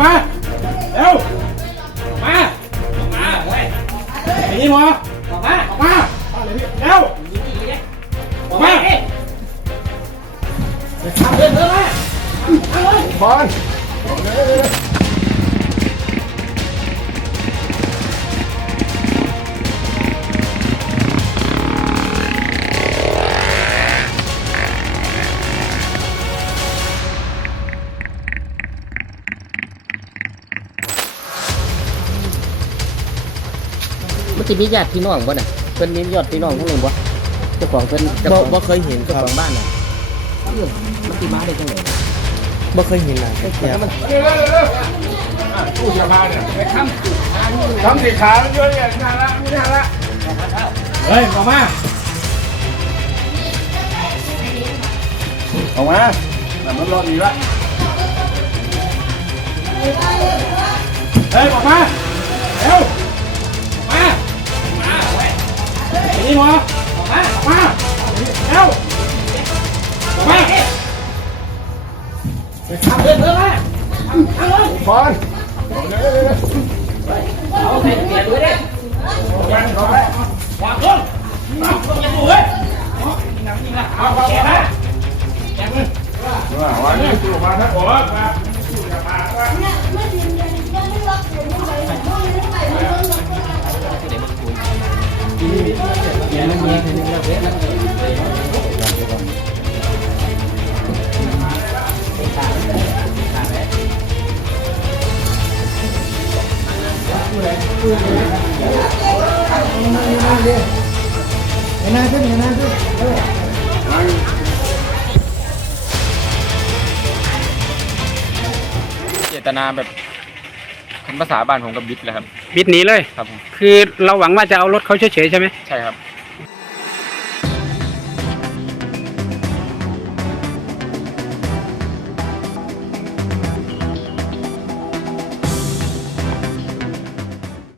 มาเร็วมามาเว้ยไอ้นี่หมอออกมาออกมาเร็วออกมาทำเดินเดินมาเอาเลยบอล มันจะมีญาติพี่น้องบ่น่ะเพิ่นมีญาติพี่น้องพวกนึงบ่เจ้าของเพิ่นเจ้าของบ่เคยเห็นเจ้าของบ้านน่ะมันสิมาได้จังได๋บ่เคยเห็นนะเร็วเร็วเร็วอะตู้เสื้อผ้าเนี่ยไปทำทำสีขาวเยอะเนี่ยน่าละไม่น่าละเฮ้ยออกมาออกมาแต่มันรอดีละเฮ้ยออกมาเร็ว นี่หมอออกมาออกมาเร็วออกมาทำเดินเดินมาเอาเลยบอลเร็วเร็วเร็วเอาใส่เกียร์ด้วยดิเอาไปวางลงเอาลงยังอยู่เว้ยเอาเอาแกะมาแกะมือว่าวันนี้ตู้มาทั้ งหมดมาตู้เสื้อผ้าว่าเจตนาแบบคำภาษาบ้านผมกับบิ๊กเลยครับ บิดหนีเลย ครับผม คือเราหวังว่าจะเอารถเขาเฉยๆใช่ไหม ใช่ครับ